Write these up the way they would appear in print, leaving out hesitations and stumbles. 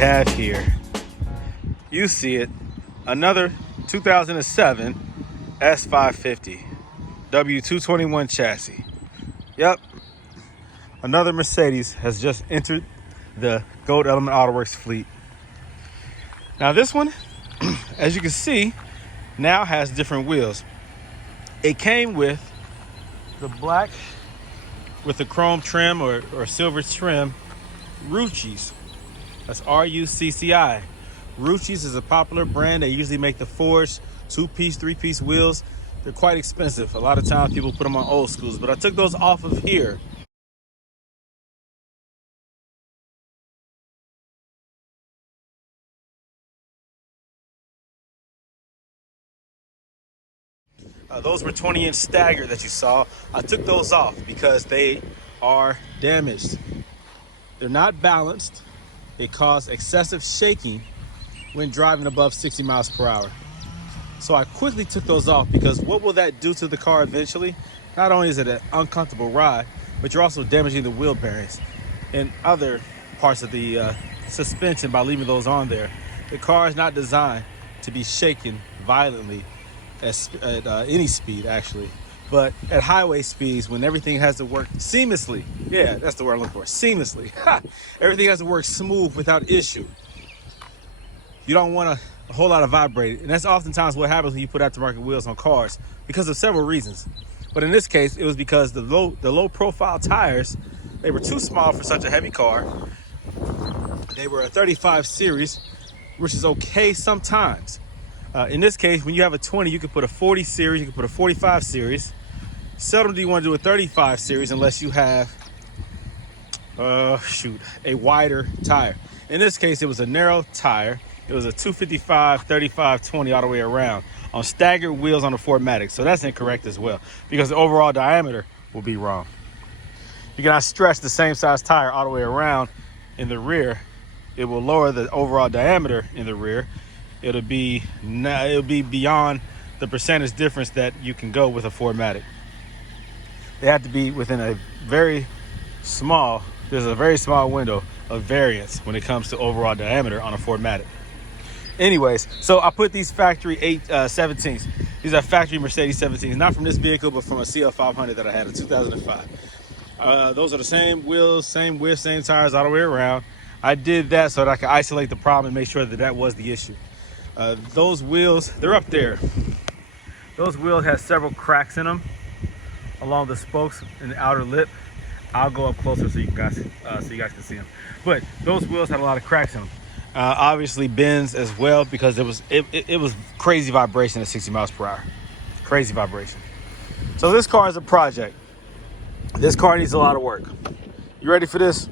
have here, you see it, another 2007 S550 W221 chassis. Yep, another Mercedes has just entered the Gold Element Autoworks fleet. Now this one, as you can see, now has different wheels. It came with the black with the chrome trim or silver trim Ruccis. That's R-U-C-C-I. Ruccis is a popular brand. They usually make the forged 2-piece, 3-piece wheels. They're quite expensive. A lot of times people put them on old schools, but I took those off of here. Those were 20-inch stagger that you saw. I took those off because they are damaged. They're not balanced. They cause excessive shaking when driving above 60 miles per hour. So I quickly took those off because what will that do to the car eventually? Not only is it an uncomfortable ride, but you're also damaging the wheel bearings and other parts of the suspension by leaving those on there. The car is not designed to be shaken violently at any speed, actually. But at highway speeds, when everything has to work seamlessly, yeah, that's the word I'm looking for, seamlessly. Everything has to work smooth without issue. You don't want a whole lot of vibrating. And that's oftentimes what happens when you put aftermarket wheels on cars because of several reasons. But in this case, it was because the low profile tires, they were too small for such a heavy car. They were a 35 series, which is okay sometimes. In this case, when you have a 20, you could put a 40 series, you could put a 45 series. Seldom do you want to do a 35 series unless you have, a wider tire. In this case, it was a narrow tire. It was a 255, 35, 20 all the way around on staggered wheels on the 4Matic. So that's incorrect as well because the overall diameter will be wrong. You cannot stretch the same size tire all the way around in the rear. It will lower the overall diameter in the rear. It'll be beyond the percentage difference that you can go with a 4Matic. They have to be within a very small window of variance when it comes to overall diameter on a 4Matic. Anyways, so I put these factory 17s. These are factory Mercedes 17s, not from this vehicle, but from a CL500 that I had in 2005. Those are the same wheels, same width, same tires all the way around. I did that so that I could isolate the problem and make sure that that was the issue. Those wheels, they're up there. Those wheels have several cracks in them along the spokes and the outer lip. I'll go up closer so you guys can see them. But those wheels had a lot of cracks in them. Obviously bends as well because it was crazy vibration at 60 miles per hour. Crazy vibration. So this car is a project. This car needs a lot of work. You ready for this?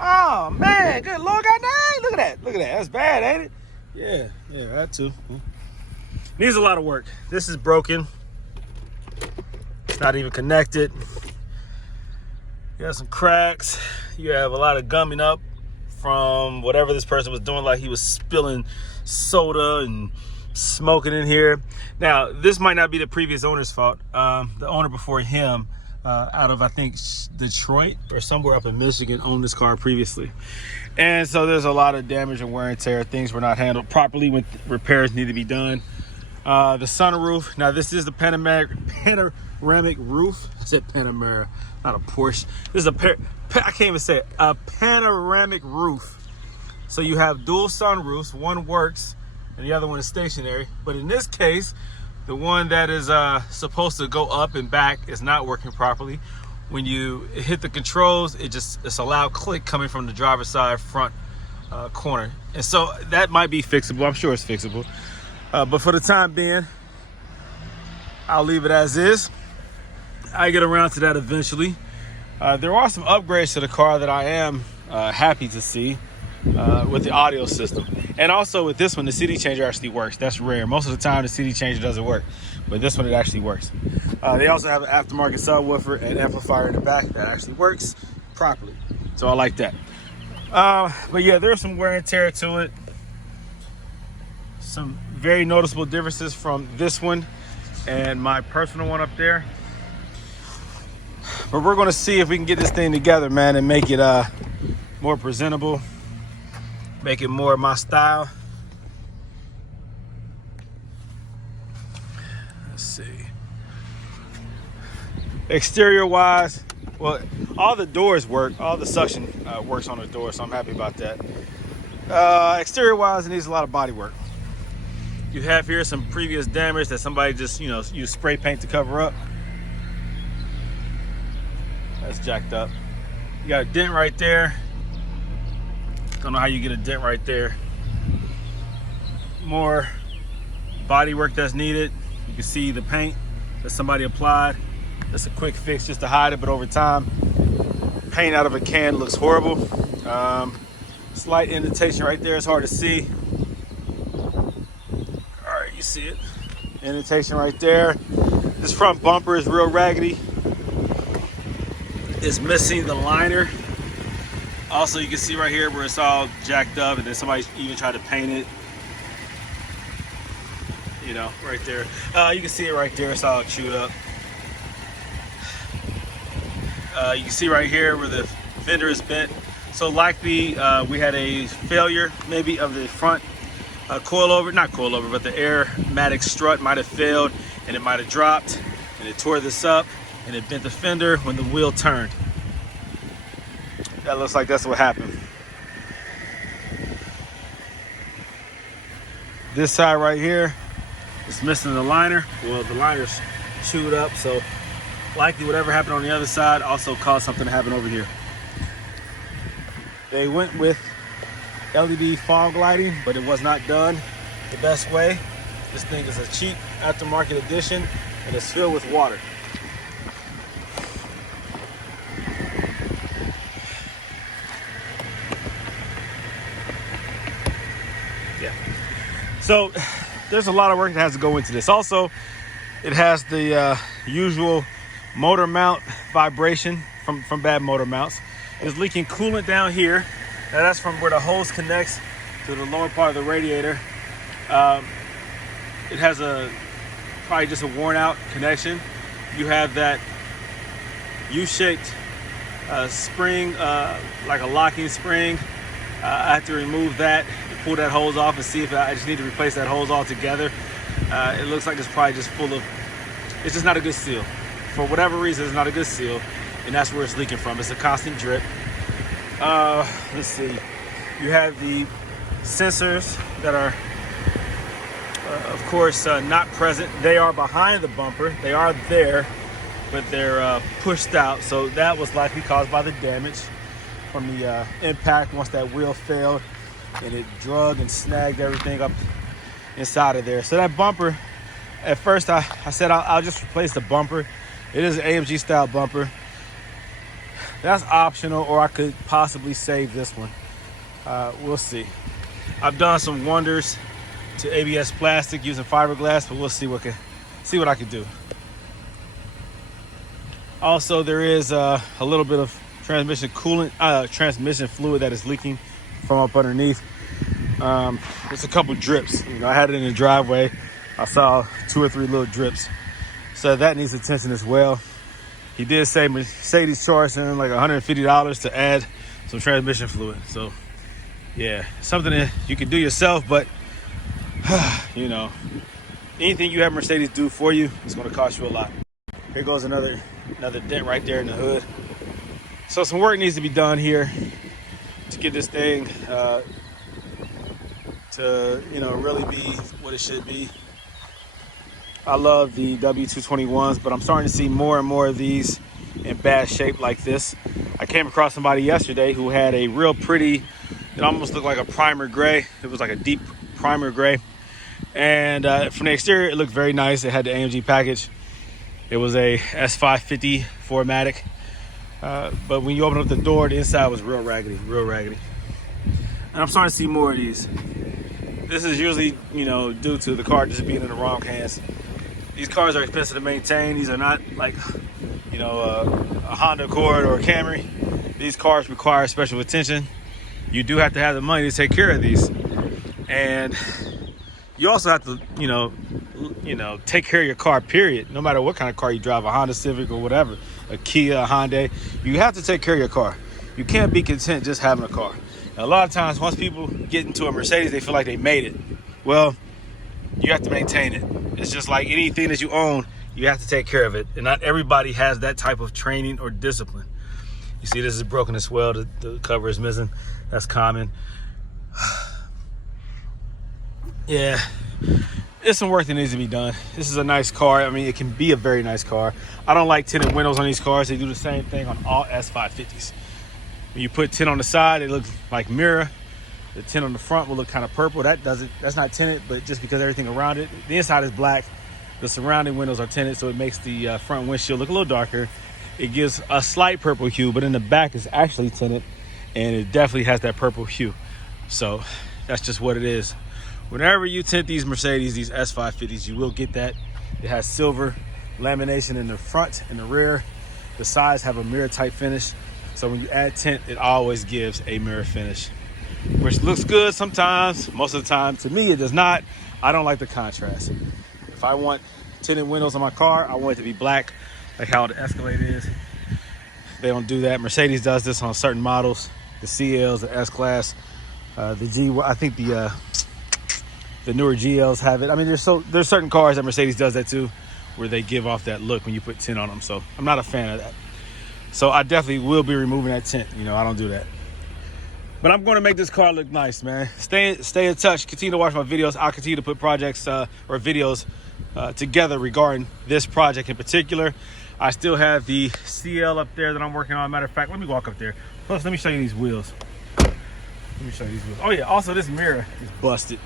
Oh man, good Lord, goddamn! Look at that, that's bad, ain't it? Yeah, that too. Needs a lot of work. This is broken. It's not even connected. You have some cracks. You have a lot of gumming up from whatever this person was doing, like he was spilling soda and smoking in here. Now, this might not be the previous owner's fault. The owner before him, out of, I think, Detroit or somewhere up in Michigan, owned this car previously. And so there's a lot of damage and wear and tear. Things were not handled properly when repairs need to be done. The sunroof. Now, this is the panoramic roof. I said Panamera, not a Porsche. This is I can't even say it. A panoramic roof. So you have dual sunroofs. One works and the other one is stationary. But in this case, the one that is supposed to go up and back is not working properly. When you hit the controls, it's a loud click coming from the driver's side front corner. And so that might be fixable. I'm sure it's fixable. But for the time being, I'll leave it as is. I get around to that eventually. There are some upgrades to the car that I am happy to see with the audio system. And also with this one, the CD changer actually works. That's rare. Most of the time, the CD changer doesn't work. But this one, it actually works. They also have an aftermarket subwoofer and amplifier in the back that actually works properly. So I like that. But yeah, there's some wear and tear to it. Some very noticeable differences from this one and my personal one up there. But we're going to see if we can get this thing together, man, and make it more presentable, make it more my style. Let's see. Exterior wise, well, all the doors work, all the suction works on the door, so I'm happy about that. Exterior wise, it needs a lot of body work. You have here some previous damage that somebody just, used spray paint to cover up. That's jacked up. You got a dent right there. Don't know how you get a dent right there. More body work that's needed. You can see the paint that somebody applied. That's a quick fix just to hide it, but over time, paint out of a can looks horrible. Slight indentation right there. It's hard to see. All right, you see it. Indentation right there. This front bumper is real raggedy. It's missing the liner. Also, you can see right here where it's all jacked up, and then somebody even tried to paint it. Right there. You can see it right there. It's all chewed up. You can see right here where the fender is bent. So likely we had a failure maybe of the front not coilover, but the AMG strut might have failed, and it might have dropped, and it tore this up, and it bent the fender when the wheel turned. That looks like that's what happened. This side right here is missing the liner. Well, the liner's chewed up, so likely whatever happened on the other side also caused something to happen over here. They went with LED fog lighting, but it was not done the best way. This thing is a cheap aftermarket edition, and it's filled with water. Yeah. So there's a lot of work that has to go into this. Also, it has the usual motor mount vibration from bad motor mounts. It's leaking coolant down here. Now that's from where the hose connects to the lower part of the radiator. It has probably just a worn out connection. You have that U-shaped spring, like a locking spring. I have to remove that, pull that hose off, and see if I just need to replace that hose altogether. It looks like it's probably just full of, it's just not a good seal. For whatever reason, it's not a good seal, and that's where it's leaking from. It's a constant drip. Let's see. You have the sensors that are, of course, not present. They are behind the bumper. They are there, but they're pushed out. So that was likely caused by the damage from the impact once that wheel failed, and it drug and snagged everything up inside of there. So that bumper, at first I said I'll just replace the bumper. It is an AMG style bumper. That's optional, or I could possibly save this one. We'll see. I've done some wonders to ABS plastic using fiberglass, but we'll see what I can do. Also, there is a little bit of transmission coolant, transmission fluid that is leaking from up underneath. There's a couple drips. I had it in the driveway. I saw 2 or 3 little drips. So that needs attention as well. He did say Mercedes charged him like $150 to add some transmission fluid. So yeah, something that you can do yourself, but anything you have Mercedes do for you, it's going to cost you a lot. Here goes another dent right there in the hood. So some work needs to be done here to get this thing to really be what it should be. I love the W221s, but I'm starting to see more and more of these in bad shape like this. I came across somebody yesterday who had a real pretty, it almost looked like a primer gray. It was like a deep primer gray. And from the exterior, it looked very nice. It had the AMG package. It was a S550 4Matic. But when you open up the door, the inside was real raggedy. And I'm starting to see more of these. This is usually, due to the car just being in the wrong hands. These cars are expensive to maintain. These are not like, a Honda Accord or a Camry. These cars require special attention. You do have to have the money to take care of these. And you also have to, take care of your car, period. No matter what kind of car you drive, a Honda Civic or whatever, a Kia, a Hyundai, you have to take care of your car. You can't be content just having a car. And a lot of times, once people get into a Mercedes, they feel like they made it. Well, you have to maintain it. It's just like anything that you own, you have to take care of it. And not everybody has that type of training or discipline. You see, this is broken as well. The cover is missing. That's common. Yeah, it's some work that needs to be done. This is a nice car. I mean, it can be a very nice car. I don't like tinted windows on these cars. They do the same thing on all S550s. When you put tint on the side, it looks like mirror. The tint on the front will look kind of purple. That's not tinted, but just because everything around it, the inside is black. The surrounding windows are tinted, so it makes the front windshield look a little darker. It gives a slight purple hue, but in the back it's actually tinted, and it definitely has that purple hue. So that's just what it is. Whenever you tint these Mercedes, these S550s, you will get that. It has silver lamination in the front and the rear. The sides have a mirror type finish. So when you add tint, it always gives a mirror finish, which looks good sometimes. Most of the time, to me, it does not. I don't like the contrast. If I want tinted windows on my car, I want it to be black, like how the Escalade is. They don't do that. Mercedes does this on certain models, the CLs, the S-Class, the G. I think the newer GLs have it. I mean, there's certain cars that Mercedes does that too, where they give off that look when you put tint on them. So I'm not a fan of that. So I definitely will be removing that tint. You know, I don't do that. But I'm going to make this car look nice, man. Stay in touch. Continue to watch my videos. I'll continue to put projects or videos together regarding this project in particular. I still have the CL up there that I'm working on. Matter of fact, let me walk up there. Plus, let me show you these wheels. Let me show you these wheels. Oh yeah, also this mirror is busted.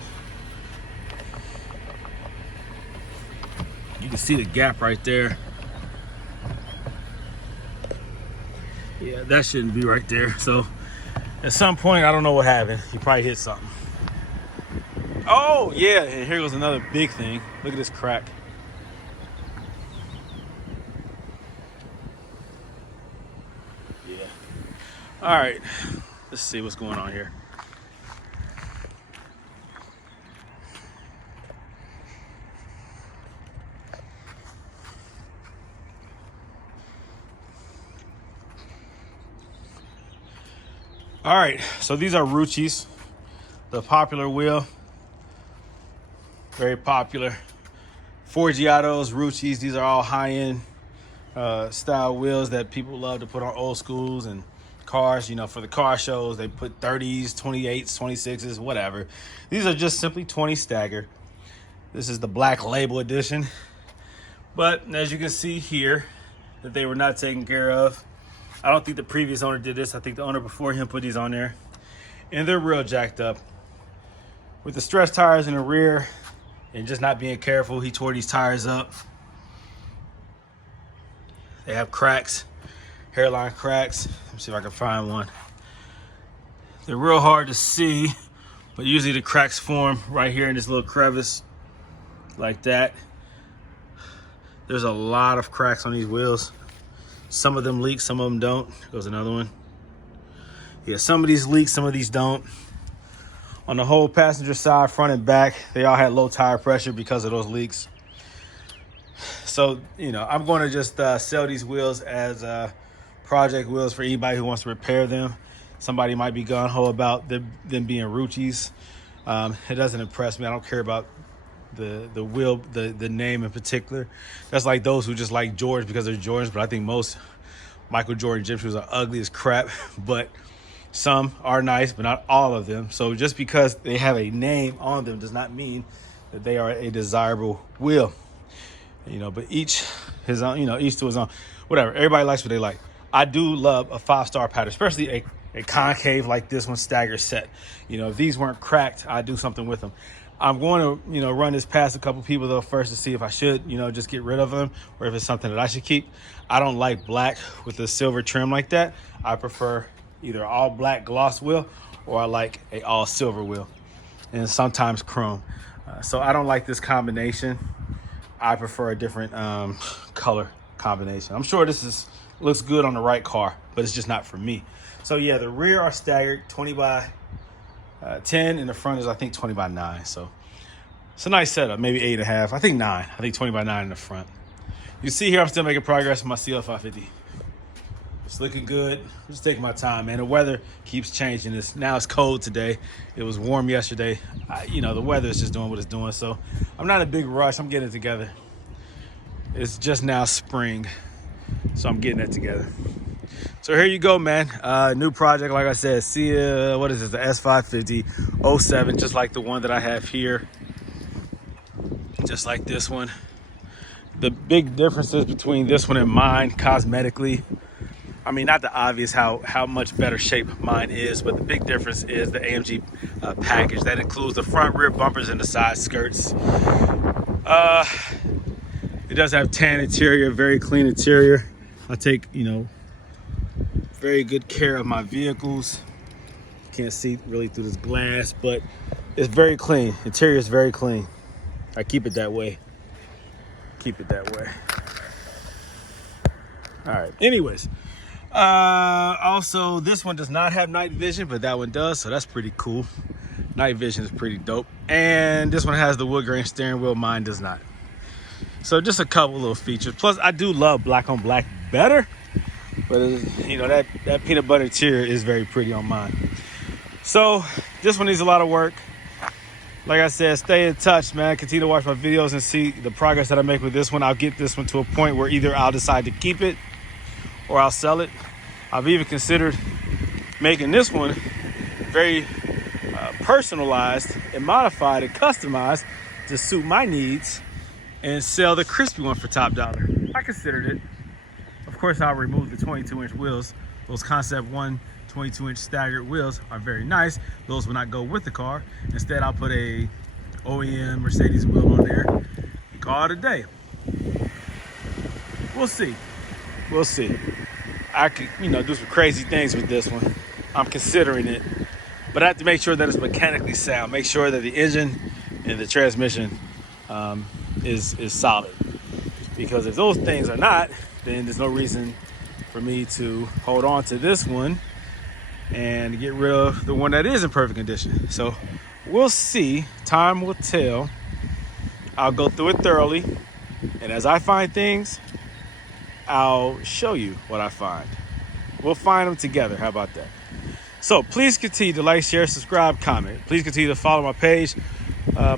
You can see the gap right there. Yeah, that shouldn't be right there. So at some point, I don't know what happened. He probably hit something. Oh yeah, and here goes another big thing. Look at this crack. Yeah. All right, let's see what's going on here. All right, so these are Rucci's, the popular wheel, very popular. Forgiatos, Rucci's, these are all high-end style wheels that people love to put on old schools and cars. You know, for the car shows, they put 30s, 28s, 26s, whatever. These are just simply 20 stagger. This is the black label edition. But as you can see here, that they were not taken care of. I don't think the previous owner did this. I think the owner before him put these on there. And they're real jacked up. With the stretch tires in the rear and just not being careful, he tore these tires up. They have cracks, hairline cracks. Let me see if I can find one. They're real hard to see, but usually the cracks form right here in this little crevice like that. There's a lot of cracks on these wheels. Some of them leak, some of them don't. Here goes another one. Yeah, some of these leak, some of these don't. On the whole passenger side, front and back, they all had low tire pressure because of those leaks. So, you know, I'm going to just sell these wheels as project wheels for anybody who wants to repair them. Somebody might be gung-ho about them being Rucci's. It doesn't impress me. I don't care about the wheel, the name in particular. That's like those who just like Jordans because they're Jordans, but I think most Michael Jordan gym shoes are ugly as crap. But some are nice, but not all of them. So just because they have a name on them does not mean that they are a desirable wheel. You know, but each his own, you know, each to his own. Whatever. Everybody likes what they like. I do love a 5-star pattern, especially a concave like this one, stagger set. You know, if these weren't cracked, I'd do something with them. I'm going to, you know, run this past a couple people though first to see if I should, you know, just get rid of them or if it's something that I should keep. I don't like black with a silver trim like that. I prefer either all black gloss wheel or I like a all silver wheel and sometimes chrome. So I don't like this combination. I prefer a different color combination. I'm sure this looks good on the right car, but it's just not for me. So yeah, the rear are staggered 20 by 10 and the front is I think 20 by 9. So it's a nice setup, maybe 8.5. I think 9. I think 20 by 9 in the front. You see here I'm still making progress with my CL550. It's looking good. I'm just taking my time, man. The weather keeps changing. Now it's cold today. It was warm yesterday. The weather is just doing what it's doing. So I'm not in a big rush. I'm getting it together. It's just now spring, so I'm getting it together. So here you go, man. New project, like I said. See, what is this? The S550 07, just like the one that I have here. Just like this one. The big differences between this one and mine, cosmetically, I mean, not the obvious how much better shape mine is, but the big difference is the AMG package. That includes the front rear bumpers and the side skirts. It does have tan interior, very clean interior. I take, very good care of my vehicles. Can't see really through this glass, but it's very clean. Interior is very clean. I keep it that way. Keep it that way. All right. Anyways, also this one does not have night vision, but that one does, so that's pretty cool. Night vision is pretty dope. And this one has the wood grain steering wheel. Mine does not. So just a couple little features. Plus, I do love black on black better, but that peanut butter interior is very pretty on mine. So this one needs a lot of work. Like I said, stay in touch, man. Continue to watch my videos and see the progress that I make with this one. I'll get this one to a point where either I'll decide to keep it or I'll sell it. I've even considered making this one very personalized and modified and customized to suit my needs and sell the crispy one for top dollar. I considered it. Of course, I'll remove the 22-inch wheels. Those Concept 1 22-inch staggered wheels are very nice. Those will not go with the car. Instead, I'll put a OEM Mercedes wheel on there. Call it a day. We'll see. We'll see. I could, do some crazy things with this one. I'm considering it. But I have to make sure that it's mechanically sound. Make sure that the engine and the transmission is solid. Because if those things are not, then there's no reason for me to hold on to this one and get rid of the one that is in perfect condition. So we'll see. Time will tell. I'll go through it thoroughly, and as I find things, I'll show you what I find. We'll find them together. How about that? So please continue to like, share, subscribe, comment. Please continue to follow my page.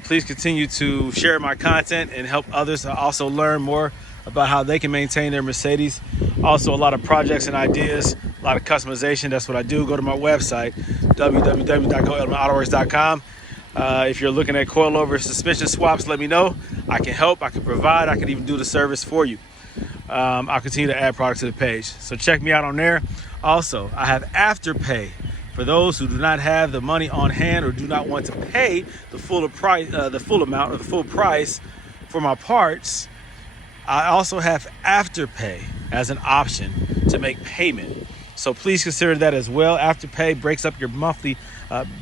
Please continue to share my content and help others also learn more about how they can maintain their Mercedes. Also, a lot of projects and ideas, a lot of customization. That's what I do. Go to my website, www.autoworks.com. If you're looking at coilover suspension swaps, let me know. I can help, I can provide, I can even do the service for you. I'll continue to add products to the page. So check me out on there. Also, I have Afterpay. For those who do not have the money on hand or do not want to pay the full amount or the full price for my parts, I also have Afterpay as an option to make payment. So please consider that as well. Afterpay breaks up your monthly,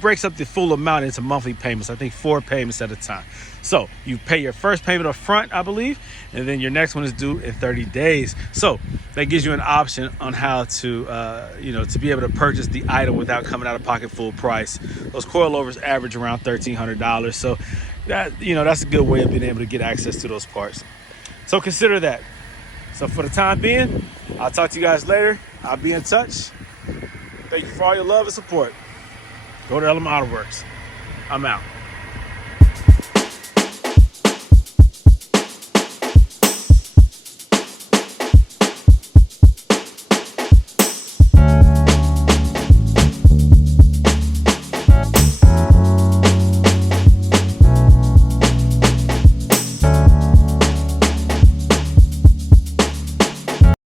breaks up the full amount into monthly payments. I think 4 payments at a time. So you pay your first payment up front, I believe, and then your next one is due in 30 days. So that gives you an option on how to, to be able to purchase the item without coming out of pocket full price. Those coilovers average around $1,300. So that, that's a good way of being able to get access to those parts. So consider that. So for the time being, I'll talk to you guys later. I'll be in touch. Thank you for all your love and support. Go to Autoworks. I'm out.